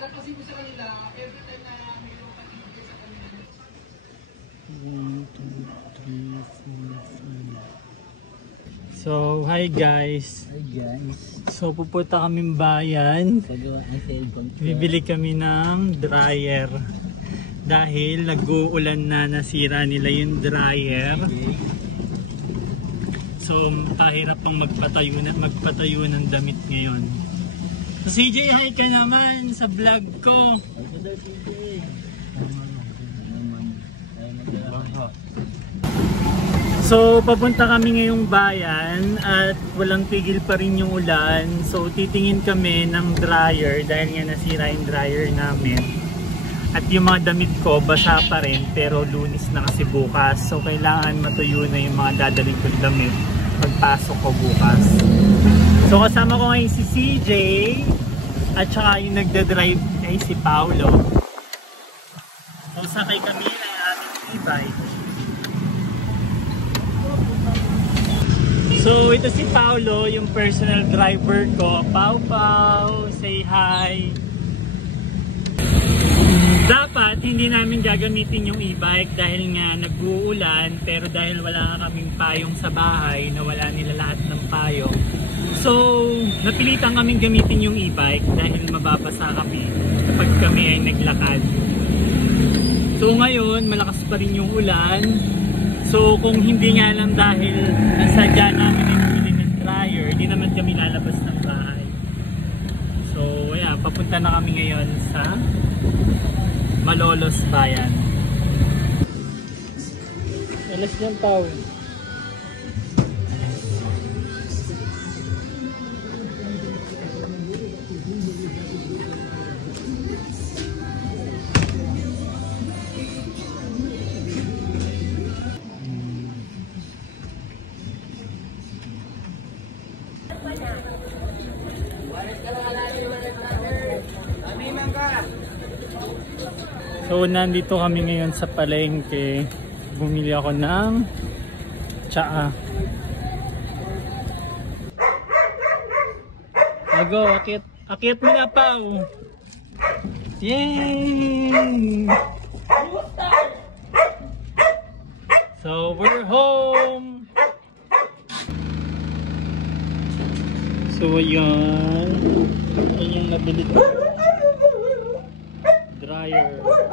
lalagpasin ko sa kanila every time na may kapatid sa kanila. 1, 2, 3, 4, 5. So, hi guys. Hi guys. So, pupunta kaming bayan. Pagawa ng cellphone. Bibili kami ng dryer. Dahil nag-uulan na, nasira nila yung dryer. So, pahirap pang magpatayo ng damit ngayon. So, CJ, hi ka naman sa vlog ko. So, papunta kami ngayong bayan at walang tigil pa rin yung ulan. So, titingin kami ng dryer dahil nga nasira yung dryer namin. At yung mga damit ko, basa pa rin pero lunis na kasi bukas. So, kailangan matuyo na yung mga dadaling kong damit pagpasok ko bukas. So, kasama ko ngayon si CJ at saka yung nagdadrive ay si Paolo. So, sakay kami ng aming e-bike. So, ito si Paolo, yung personal driver ko. Pau Pau, say hi! Dapat hindi namin gagamitin yung e-bike dahil nga nag-uulan, pero dahil wala kaming payong sa bahay, nawala nila lahat ng payong. So, napilitan kaming gamitin yung e-bike dahil mababasa kami kapag kami ay naglakad. So ngayon, malakas pa rin yung ulan. So kung hindi nga lang dahil nasadya namin ay bumili ng dryer, hindi naman kami lalabas ng bahay. So yeah, papunta na kami ngayon sa Malolos Bayan. Alas yan, Pao. So, nandito kami ngayon sa palengke. Bumili ako ng tsaa. Go, akit. Akit mo na, Pao. Yay! So, we're home! So, yan. Yan yung nabili ko. Dryer.